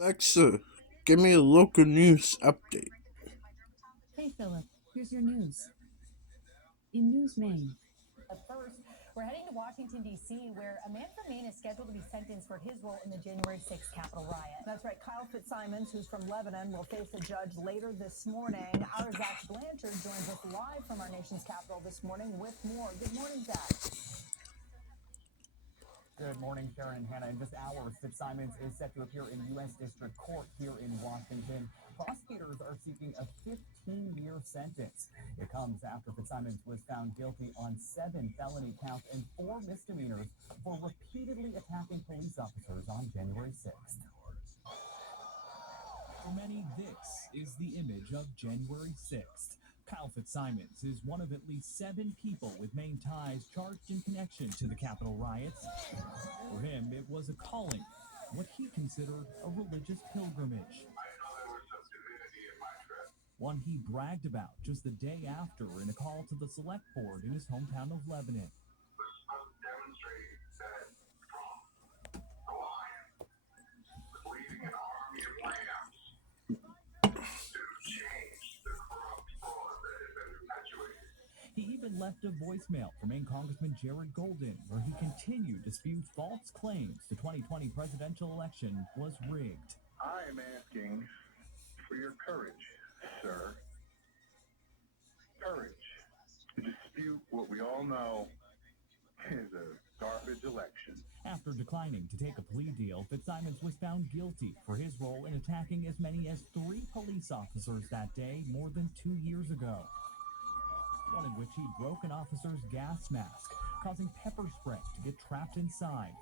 Alexa, give me a local news update. Hey, Philip, here's your news. In News Maine, But first, we're heading to Washington, D.C., where a man from Maine is scheduled to be sentenced for his role in the January 6th Capitol riot. That's right. Kyle Fitzsimons, who's from Lebanon, will face a judge later this morning. Our Zach Blanchard joins us live from our nation's capital this morning with more. Good morning, Zach. Good morning, Sharon and Hannah. In just hours, Fitzsimons is set to appear in U.S. District Court here in Washington. Prosecutors are seeking a 15-year sentence. It comes after Fitzsimons was found guilty on 7 felony counts and 4 misdemeanors for repeatedly attacking police officers on January 6th. For many, this is the image of January 6th. Kyle Fitzsimons is one of at least 7 people with Maine ties charged in connection to the Capitol riots. For him, it was a calling, what he considered a religious pilgrimage. One he bragged about just the day after in a call to the select board in his hometown of Lebanon. He even left a voicemail for Maine Congressman Jared Golden, where he continued to spew false claims the 2020 presidential election was rigged. I am asking for your courage, sir. Courage to dispute what we all know is a garbage election. After declining to take a plea deal, Fitzsimons was found guilty for his role in attacking as many as 3 police officers that day more than 2 years ago. One in which he broke an officer's gas mask, causing pepper spray to get trapped inside.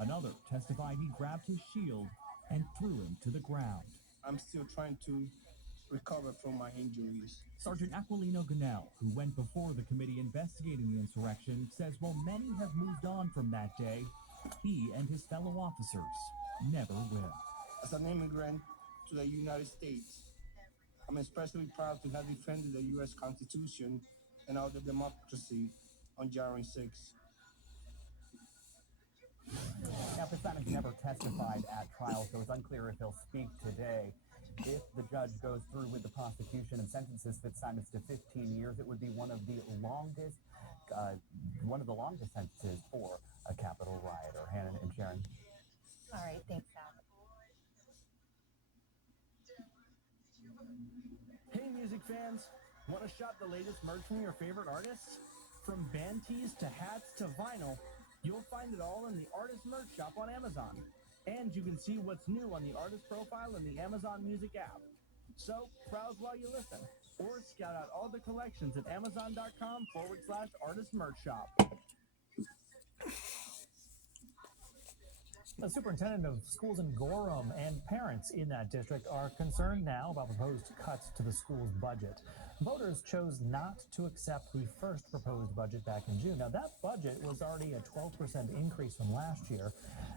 Another testified he grabbed his shield and threw him to the ground. I'm still trying to recover from my injuries. Sergeant Aquilino Ganell, who went before the committee investigating the insurrection, says while many have moved on from that day, he and his fellow officers never will. As an immigrant to the United States, I'm especially proud to have defended the U.S. Constitution and our democracy on January 6th. Now, Fitzsimons never testified at trial, so it's unclear if he'll speak today. If the judge goes through with the prosecution and sentences Fitzsimons to 15 years, it would be one of the longest sentences for a Capitol rioter. Hannah and Sharon. All right, thanks, Zach. Hey, music fans! Want to shop the latest merch from your favorite artists? From band tees to hats to vinyl, you'll find it all in the Artist Merch Shop on Amazon. And you can see what's new on the artist profile in the Amazon Music app. So, browse while you listen, or scout out all the collections at amazon.com/artist merch shop. The superintendent of schools in Gorham and parents in that district are concerned now about proposed cuts to the school's budget. Voters chose not to accept the first proposed budget back in June. Now, that budget was already a 12% increase from last year.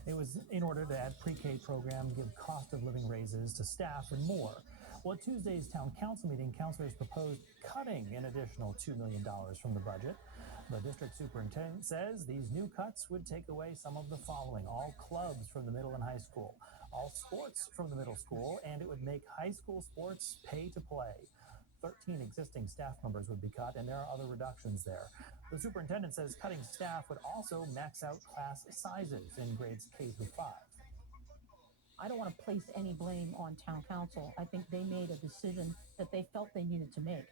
It was in order to add pre-K program, give cost of living raises to staff, and more. Well, at Tuesday's town council meeting, councilors proposed cutting an additional $2 million from the budget. The district superintendent says these new cuts would take away some of the following: all clubs from the middle and high school, all sports from the middle school, and it would make high school sports pay to play. 13 existing staff members would be cut, and there are other reductions there. The superintendent says cutting staff would also max out class sizes in grades K through 5. I don't want to place any blame on town council. I think they made a decision that they felt they needed to make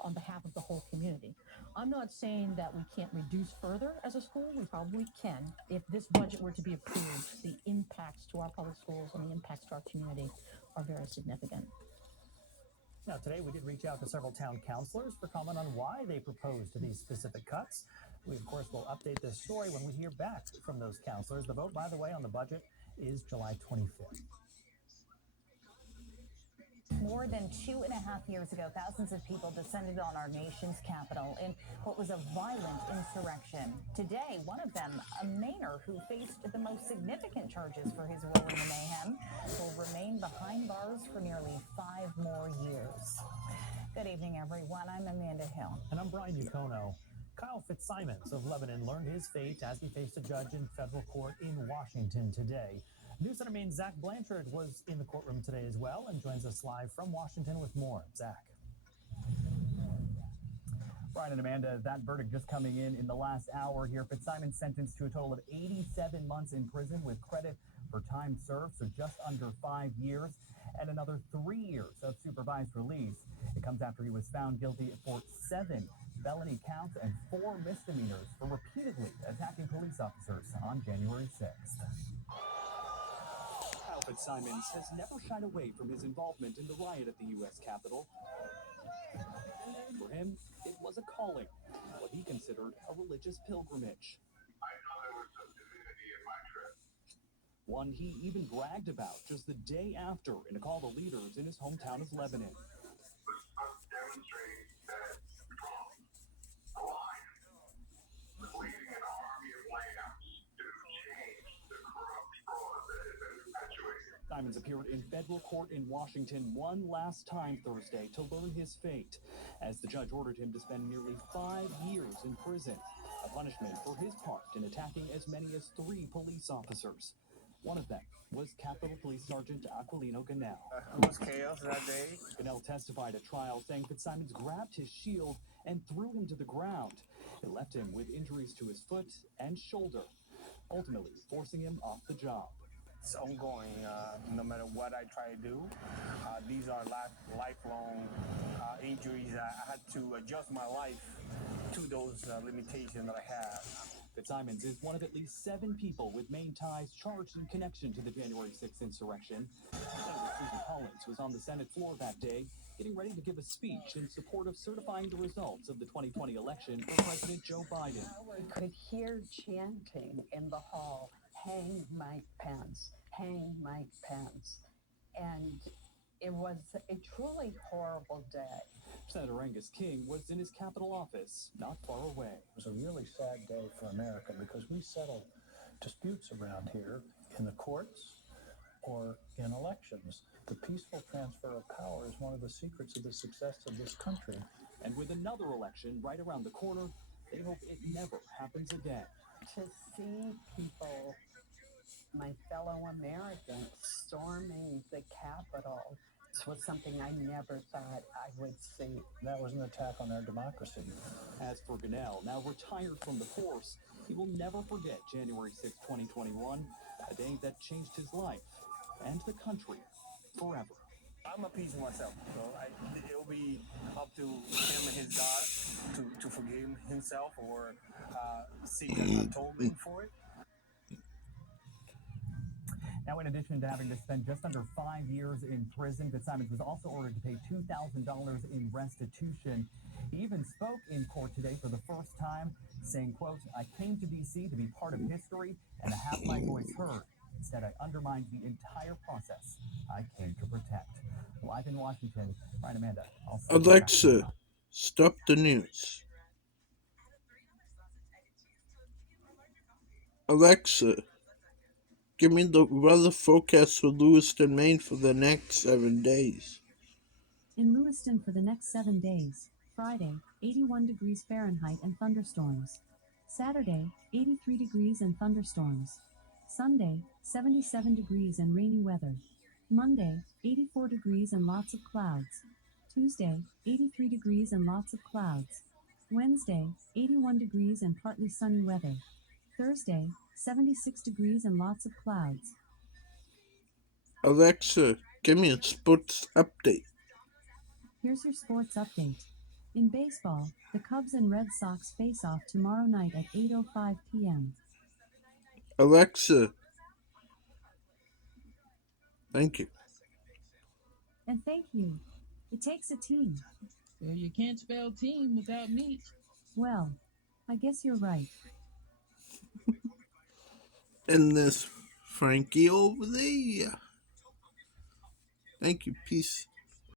on behalf of the whole community. I'm not saying that we can't reduce further as a school. We probably can. If this budget were to be approved, the impacts to our public schools and the impacts to our community are very significant. Now, today we did reach out to several town councilors for comment on why they proposed these specific cuts. We, of course, will update this story when we hear back from those councilors. The vote, by the way, on the budget is July 25th. More than 2.5 years ago, thousands of people descended on our nation's capital in what was a violent insurrection. Today, one of them, a Mainer who faced the most significant charges for his role in the mayhem, will remain behind bars for nearly 5 more years. Good evening, everyone. I'm Amanda Hill. And I'm Brian Yukono. Kyle Fitzsimons of Lebanon learned his fate as he faced a judge in federal court in Washington today. News Center Maine's Zach Blanchard was in the courtroom today as well and joins us live from Washington with more. Zach. Brian and Amanda, that verdict just coming in the last hour here. Fitzsimmons sentenced to a total of 87 months in prison with credit for time served, so just under 5 years, and another 3 years of supervised release. It comes after he was found guilty for 7 felony counts and 4 misdemeanors for repeatedly attacking police officers on January 6th. Kyle Fitzsimmons has never shied away from his involvement in the riot at the U.S. Capitol. For him, it was a calling, what he considered a religious pilgrimage. I know there was some divinity in my trip. One he even bragged about just the day after in a call to leaders in his hometown of Lebanon. Was us demonstrating that Trump, alive, was leading an army of lambs to change the corrupt fraud that had been perpetuated. Simons appeared in federal court in Washington one last time Thursday to learn his fate, as the judge ordered him to spend nearly 5 years in prison, a punishment for his part in attacking as many as 3 police officers. One of them was Capitol Police Sergeant Aquilino Ganell. It was chaos that day. Ganell testified at trial saying Fitzsimmons grabbed his shield and threw him to the ground. It left him with injuries to his foot and shoulder, ultimately forcing him off the job. It's ongoing. No matter what I try to do, these are lifelong injuries. I had to adjust my life to those limitations that I have. Fitzsimmons is one of at least 7 people with Maine ties charged in connection to the January 6th insurrection. Senator Susan Collins was on the Senate floor that day, getting ready to give a speech in support of certifying the results of the 2020 election for President Joe Biden. I could hear chanting in the hall, "Hang Mike Pence, hang Mike Pence." And it was a truly horrible day. Senator Angus King was in his Capitol office not far away. It was a really sad day for America because we settle disputes around here in the courts or in elections. The peaceful transfer of power is one of the secrets of the success of this country. And with another election right around the corner, they hope it never happens again. To see people, my fellow Americans, storming the Capitol was something I never thought I would see. That was an attack on our democracy. As for Ganell, now retired from the force, he will never forget January 6, 2021, a day that changed his life and the country forever. I'm a piece of myself, so it'll be up to him and his God to forgive himself or seek atonement for it. Now, in addition to having to spend just under 5 years in prison, Fitzsimmons was also ordered to pay $2,000 in restitution. He even spoke in court today for the first time, saying, quote, "I came to D.C. to be part of history and to have my voice heard. Instead, I undermined the entire process I came to protect." Live in Washington, Brian Amanda. Alexa, stop the news. Alexa, give me the weather forecast for Lewiston, Maine for the next 7 days. In Lewiston for the next 7 days, Friday, 81 degrees Fahrenheit and thunderstorms. Saturday, 83 degrees and thunderstorms. Sunday, 77 degrees and rainy weather. Monday, 84 degrees and lots of clouds. Tuesday, 83 degrees and lots of clouds. Wednesday, 81 degrees and partly sunny weather. Thursday, 76 degrees and lots of clouds. Alexa, give me a sports update. Here's your sports update. In baseball, the Cubs and Red Sox face off tomorrow night at 8:05 p.m. Alexa, thank you. And thank you. It takes a team. Well, you can't spell team without meat. Well, I guess you're right. And there's Frankie over there. Thank you. Peace.